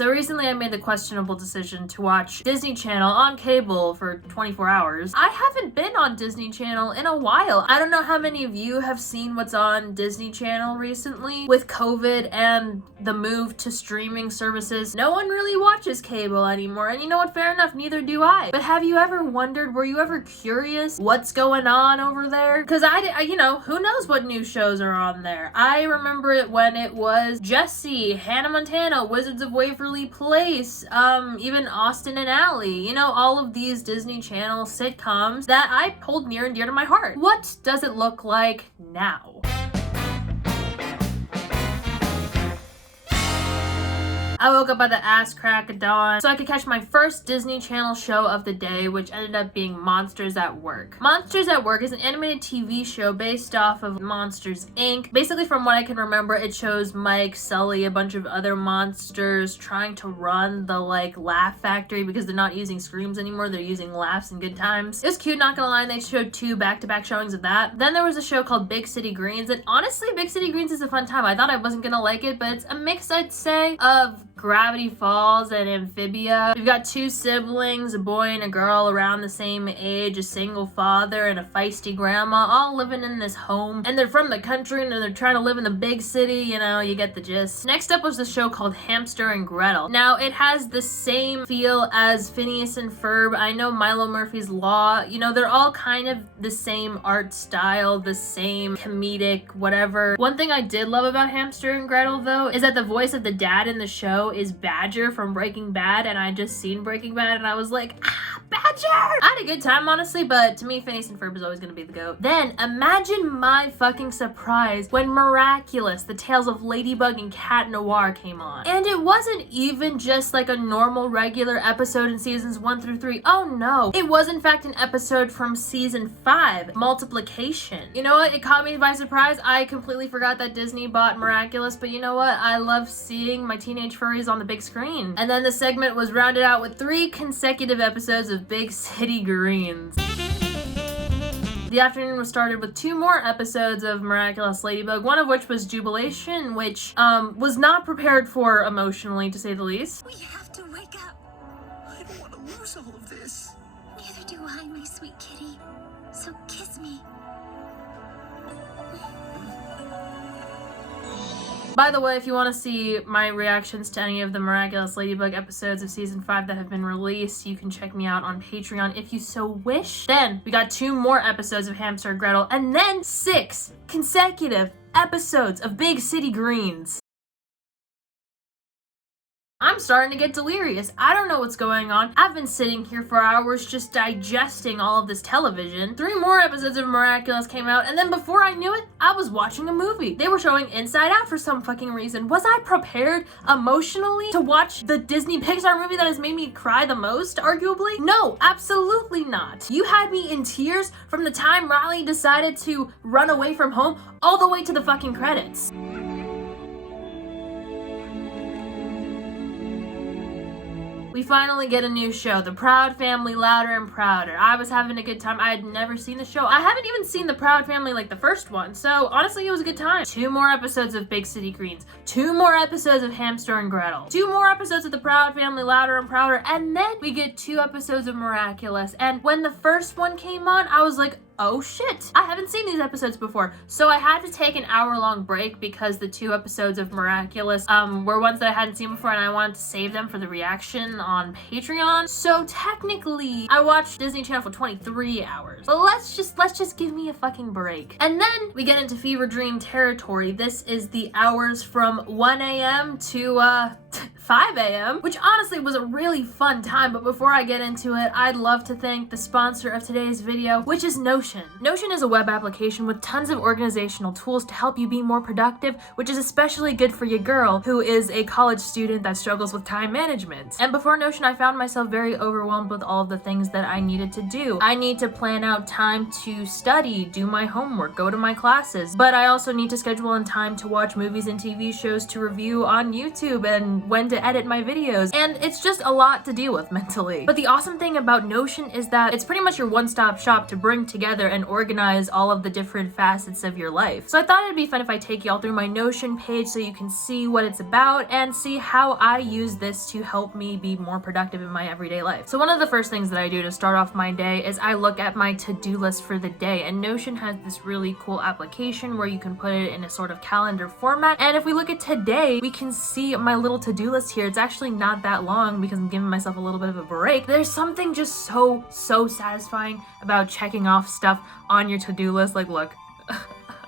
So recently I made the questionable decision to watch Disney Channel on cable for 24 hours. I haven't been on Disney Channel in a while. I don't know how many of you have seen what's on Disney Channel recently. With COVID and the move to streaming services, no one really watches cable anymore. And you know what? Fair enough, neither do I. But have you ever wondered, were you ever curious what's going on over there? Because I, you know, who knows what new shows are on there. I remember it when it was Jessie, Hannah Montana, Wizards of Waverly Place, even Austin and Ally. You know, all of these Disney Channel sitcoms that I hold near and dear to my heart. What does it look like now? I woke up at the ass crack of dawn so I could catch my first Disney Channel show of the day, which ended up being Monsters at Work. Monsters at Work is an animated TV show based off of Monsters, Inc. Basically, from what I can remember, it shows Mike, Sully, a bunch of other monsters trying to run the, laugh factory because they're not using screams anymore, they're using laughs and good times. It was cute, not gonna lie, and they showed 2 back-to-back showings of that. Then there was a show called Big City Greens, and honestly, Big City Greens is a fun time. I thought I wasn't gonna like it, but it's a mix, I'd say, of Gravity Falls and Amphibia. We've got 2 siblings, a boy and a girl around the same age, a single father and a feisty grandma, all living in this home. And they're from the country and they're trying to live in the big city, you know, you get the gist. Next up was the show called Hamster and Gretel. Now, it has the same feel as Phineas and Ferb. I know Milo Murphy's Law, you know, they're all kind of the same art style, the same comedic, whatever. One thing I did love about Hamster and Gretel, though, is that the voice of the dad in the show is Badger from Breaking Bad, and I just seen Breaking Bad and I was like, Badger! I had a good time, honestly, but to me, Phineas and Ferb is always gonna be the GOAT. Then, imagine my fucking surprise when Miraculous, The Tales of Ladybug and Cat Noir came on. And it wasn't even just like a normal regular episode in seasons 1 through 3. Oh no. It was in fact an episode from season 5, Multiplication. You know what? It caught me by surprise. I completely forgot that Disney bought Miraculous, but you know what? I love seeing my teenage furries on the big screen. And then the segment was rounded out with 3 consecutive episodes of Big City Greens. The afternoon was started with 2 more episodes of Miraculous Ladybug, one of which was Jubilation, which was not prepared for emotionally, to say the least. We have to wake up. I don't want to lose all of this. Neither do I, my sweet kitty. So kiss me. By the way, if you want to see my reactions to any of the Miraculous Ladybug episodes of season 5 that have been released, you can check me out on Patreon if you so wish. Then we got 2 more episodes of Hamster and Gretel, and then 6 consecutive episodes of Big City Greens. I'm starting to get delirious. I don't know what's going on. I've been sitting here for hours just digesting all of this television. 3 more episodes of Miraculous came out, and then before I knew it, I was watching a movie. They were showing Inside Out for some fucking reason. Was I prepared emotionally to watch the Disney Pixar movie that has made me cry the most, arguably? No, absolutely not. You had me in tears from the time Riley decided to run away from home all the way to the fucking credits. We finally get a new show, The Proud Family Louder and Prouder. I was having a good time. I had never seen the show. I haven't even seen The Proud Family like the first one, so honestly it was a good time. 2 more episodes of Big City Greens, 2 more episodes of Hamster and Gretel, 2 more episodes of The Proud Family Louder and Prouder, and then we get 2 episodes of Miraculous. And when the first one came on, I was like, oh shit, I haven't seen these episodes before. So I had to take an hour-long break because the 2 episodes of Miraculous were ones that I hadn't seen before and I wanted to save them for the reaction on Patreon. So technically, I watched Disney Channel for 23 hours. But let's just give me a fucking break. And then we get into Fever Dream territory. This is the hours from 1 a.m. to 5 a.m., which honestly was a really fun time. But before I get into it, I'd love to thank the sponsor of today's video, which is Notion. Notion is a web application with tons of organizational tools to help you be more productive, which is especially good for your girl who is a college student that struggles with time management. And before Notion, I found myself very overwhelmed with all of the things that I needed to do. I need to plan out time to study, do my homework, go to my classes, but I also need to schedule in time to watch movies and TV shows to review on YouTube and when to to edit my videos, and it's just a lot to deal with mentally. But the awesome thing about Notion is that it's pretty much your one-stop shop to bring together and organize all of the different facets of your life. So I thought it'd be fun if I take y'all through my Notion page so you can see what it's about and see how I use this to help me be more productive in my everyday life. So one of the first things that I do to start off my day is I look at my to-do list for the day, and Notion has this really cool application where you can put it in a sort of calendar format. And if we look at today, we can see my little to-do list here. It's actually not that long because I'm giving myself a little bit of a break. There's something just so satisfying about checking off stuff on your to-do list. Like, look.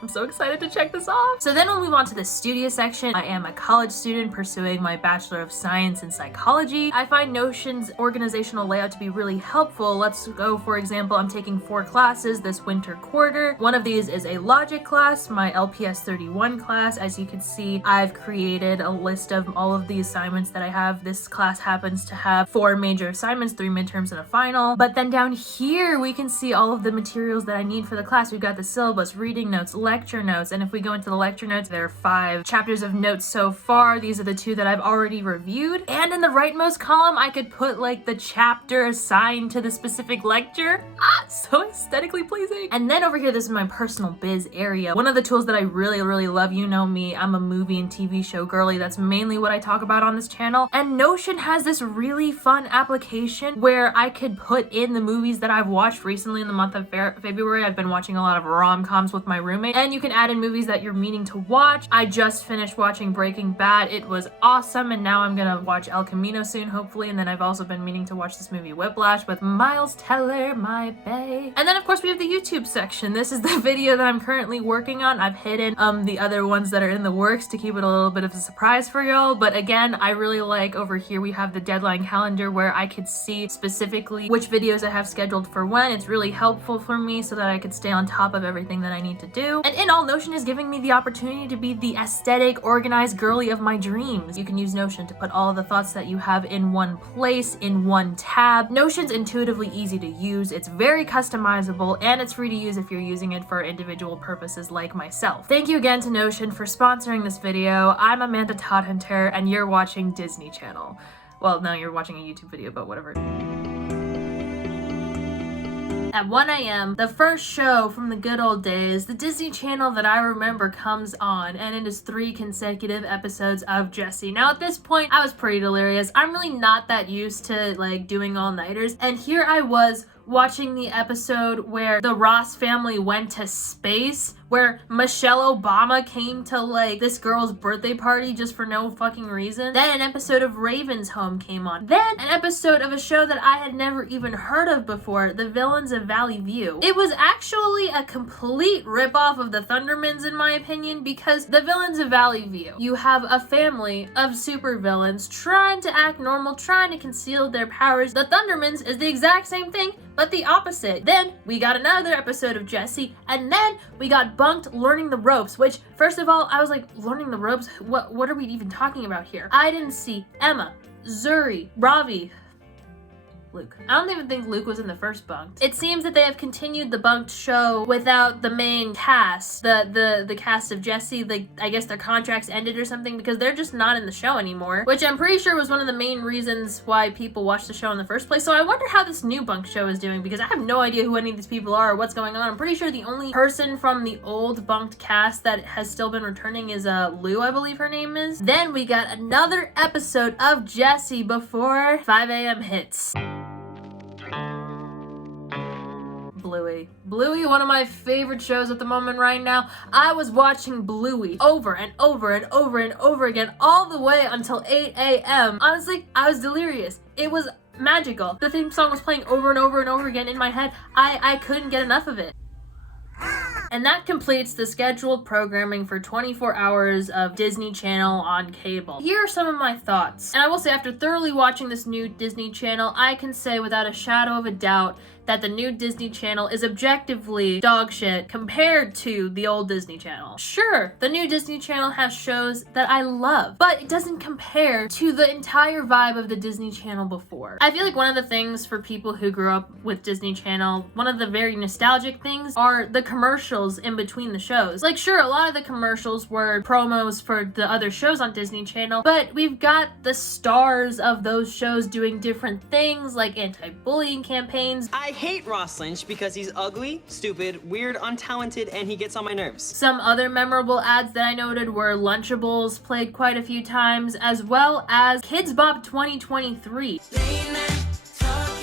I'm so excited to check this off. So then we'll move on to the studio section. I am a college student pursuing my Bachelor of Science in Psychology. I find Notion's organizational layout to be really helpful. Let's go, for example, I'm taking 4 classes this winter quarter. One of these is a logic class, my LPS 31 class. As you can see, I've created a list of all of the assignments that I have. This class happens to have 4 major assignments, 3 midterms, and a final. But then down here, we can see all of the materials that I need for the class. We've got the syllabus, reading notes, lecture notes, and if we go into the lecture notes, there are 5 chapters of notes so far. These are the 2 that I've already reviewed, and in the rightmost column I could put like the chapter assigned to the specific lecture. So aesthetically pleasing. And then over here, this is my personal biz area. One of the tools that I really love, you know me, I'm a movie and TV show girly. That's mainly what I talk about on this channel, and Notion has this really fun application where I could put in the movies that I've watched recently in the month of February. I've been watching a lot of rom-coms with my roommate, and you can add in movies that you're meaning to watch. I just finished watching Breaking Bad. It was awesome, and now I'm gonna watch El Camino soon, hopefully. And then I've also been meaning to watch this movie Whiplash with Miles Teller, my bae. And then of course we have the YouTube section. This is the video that I'm currently working on. I've hidden the other ones that are in the works to keep it a little bit of a surprise for y'all. But again, I really like over here we have the deadline calendar where I could see specifically which videos I have scheduled for when. It's really helpful for me so that I could stay on top of everything that I need to do. And in all, Notion is giving me the opportunity to be the aesthetic, organized girly of my dreams. You can use Notion to put all of the thoughts that you have in one place, in one tab. Notion's intuitively easy to use, it's very customizable, and it's free to use if you're using it for individual purposes like myself. Thank you again to Notion for sponsoring this video. I'm Amanda Todhunter, and you're watching Disney Channel. Well, no, you're watching a YouTube video, but whatever. At 1 a.m., the first show from the good old days, the Disney Channel that I remember, comes on, and it is 3 consecutive episodes of Jessie. Now at this point, I was pretty delirious. I'm really not that used to like doing all-nighters, and here I was watching the episode where the Ross family went to space, where Michelle Obama came to like this girl's birthday party just for no fucking reason. Then an episode of Raven's Home came on. Then an episode of a show that I had never even heard of before, The Villains of Valley View. It was actually a complete ripoff of the Thundermans in my opinion, because The Villains of Valley View, you have a family of supervillains trying to act normal, trying to conceal their powers. The Thundermans is the exact same thing, but the opposite. Then we got another episode of Jessie, and then we got Bunked learning the ropes, which first of all, I was like, learning the ropes? What are we even talking about here? I didn't see Emma, Zuri, Ravi, Luke. I don't even think Luke was in the first Bunked. It seems that they have continued the Bunked show without the main cast, the cast of Jessie. Like, I guess their contracts ended or something because they're just not in the show anymore, which I'm pretty sure was one of the main reasons why people watched the show in the first place. So I wonder how this new Bunked show is doing, because I have no idea who any of these people are or what's going on. I'm pretty sure the only person from the old Bunked cast that has still been returning is Lou, I believe her name is. Then we got another episode of Jessie before 5 a.m. hits. Bluey, one of my favorite shows at the moment right now. I was watching Bluey over and over and over and over again all the way until 8 a.m. Honestly, I was delirious. It was magical. The theme song was playing over and over and over again in my head. I couldn't get enough of it. And that completes the scheduled programming for 24 hours of Disney Channel on cable. Here are some of my thoughts. And I will say, after thoroughly watching this new Disney Channel, I can say without a shadow of a doubt that the new Disney Channel is objectively dog shit compared to the old Disney Channel. Sure, the new Disney Channel has shows that I love, but it doesn't compare to the entire vibe of the Disney Channel before. I feel like one of the things for people who grew up with Disney Channel, one of the very nostalgic things are the commercials in between the shows. Like, sure, a lot of the commercials were promos for the other shows on Disney Channel, but we've got the stars of those shows doing different things like anti-bullying campaigns. I hate Ross Lynch because he's ugly, stupid, weird, untalented, and he gets on my nerves. Some other memorable ads that I noted were Lunchables played quite a few times, as well as Kids Bop 2023.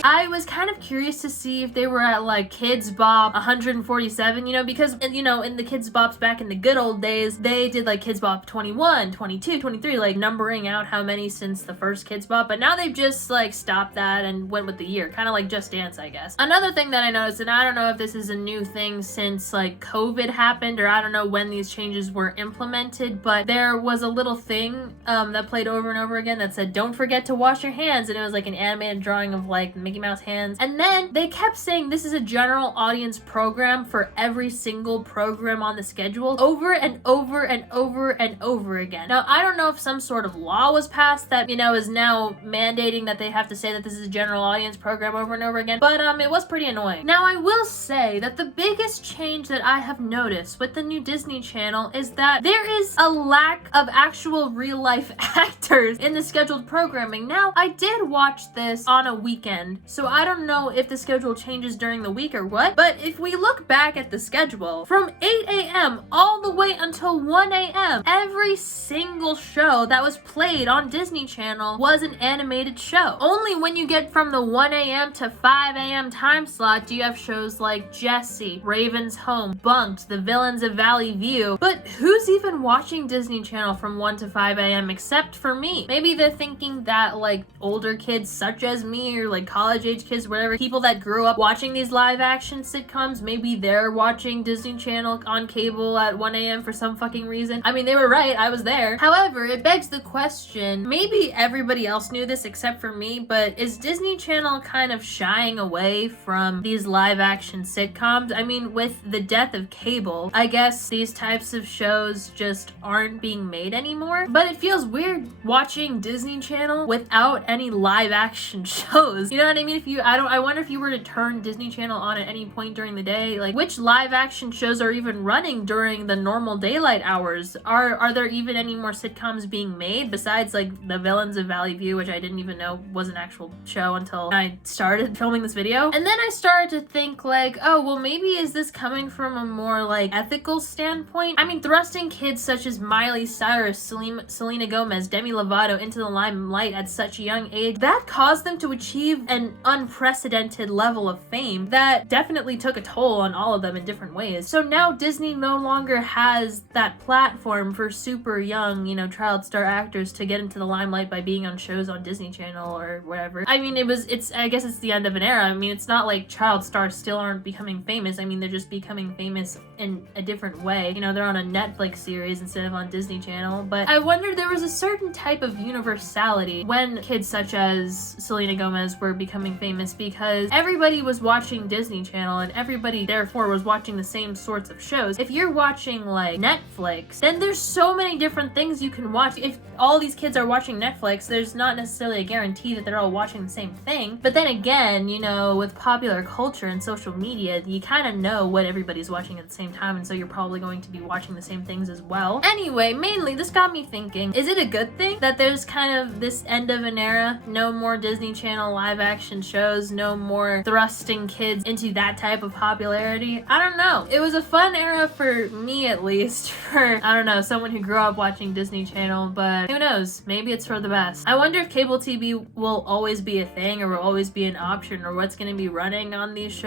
I was kind of curious to see if they were at like Kids Bop 147, you know, because, you know, in the Kids Bops back in the good old days, they did like Kids Bop 21, 22, 23, like numbering out how many since the first Kids Bop, but now they've just like stopped that and went with the year, kind of like Just Dance, I guess. Another thing that I noticed, and I don't know if this is a new thing since like COVID happened, or I don't know when these changes were implemented, but there was a little thing that played over and over again that said, "Don't forget to wash your hands," and it was like an animated drawing of like Mickey Mouse hands. And then they kept saying this is a general audience program for every single program on the schedule over and over and over and over again. Now, I don't know if some sort of law was passed that, you know, is now mandating that they have to say that this is a general audience program over and over again, but it was pretty annoying. Now, I will say that the biggest change that I have noticed with the new Disney Channel is that there is a lack of actual real life actors in the scheduled programming. Now, I did watch this on a weekend, so I don't know if the schedule changes during the week or what, but if we look back at the schedule, from 8 a.m. all the way until 1 a.m., every single show that was played on Disney Channel was an animated show. Only when you get from the 1 a.m. to 5 a.m. time slot do you have shows like Jessie, Raven's Home, Bunked, The Villains of Valley View, but who's even watching Disney Channel from 1 to 5 a.m. except for me? Maybe they're thinking that like older kids such as me or like college age kids, whatever, people that grew up watching these live action sitcoms, maybe they're watching Disney Channel on cable at 1 a.m. for some fucking reason. I mean, they were right, I was there. However, it begs the question, maybe everybody else knew this except for me, but is Disney Channel kind of shying away from these live action sitcoms? I mean, with the death of cable, I guess these types of shows just aren't being made anymore, but it feels weird watching Disney Channel without any live action shows. You know what I mean? I wonder if you were to turn Disney Channel on at any point during the day, like which live action shows are even running during the normal daylight hours? Are there even any more sitcoms being made besides like The Villains of Valley View, which I didn't even know was an actual show until I started filming this video? And then I started to think like, oh, well, maybe is this coming from a more like ethical standpoint? I mean, thrusting kids such as Miley Cyrus, Selena Gomez, Demi Lovato into the limelight at such a young age, that caused them to achieve an unprecedented level of fame that definitely took a toll on all of them in different ways. So now Disney no longer has that platform for super young, you know, child star actors to get into the limelight by being on shows on Disney Channel or whatever. I mean, I guess it's the end of an era. I mean, it's not like child stars still aren't becoming famous. I mean, they're just becoming famous in a different way. You know, they're on a Netflix series instead of on Disney Channel. But I wonder, there was a certain type of universality when kids such as Selena Gomez were becoming famous, because everybody was watching Disney Channel and everybody therefore was watching the same sorts of shows. If you're watching like Netflix, then there's so many different things you can watch. If all these kids are watching Netflix, there's not necessarily a guarantee that they're all watching the same thing. But then again, you know, with popular culture and social media, you kind of know what everybody's watching at the same time, and so you're probably going to be watching the same things as well. Anyway, mainly this got me thinking, is it a good thing that there's kind of this end of an era? No more Disney Channel live action shows, no more thrusting kids into that type of popularity? I don't know. It was a fun era for me, at least, for, I don't know, someone who grew up watching Disney Channel, but who knows? Maybe it's for the best. I wonder if cable TV will always be a thing, or will always be an option, or what's going to be running on these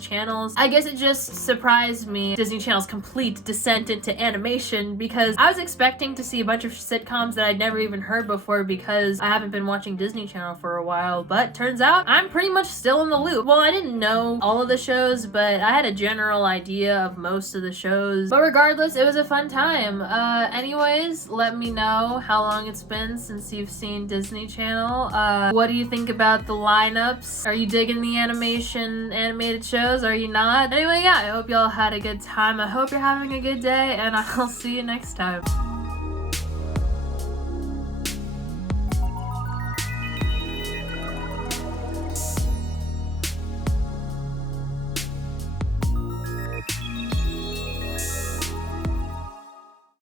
channels. I guess it just surprised me, Disney Channel's complete descent into animation, because I was expecting to see a bunch of sitcoms that I'd never even heard before, because I haven't been watching Disney Channel for a while, but turns out out, I'm pretty much still in the loop. Well, I didn't know all of the shows, but I had a general idea of most of the shows. But regardless, it was a fun time. Anyways, let me know how long it's been since you've seen Disney Channel. What do you think about the lineups? Are you digging the animated shows? Are you not? Anyway, yeah, I hope y'all had a good time. I hope you're having a good day, and I'll see you next time.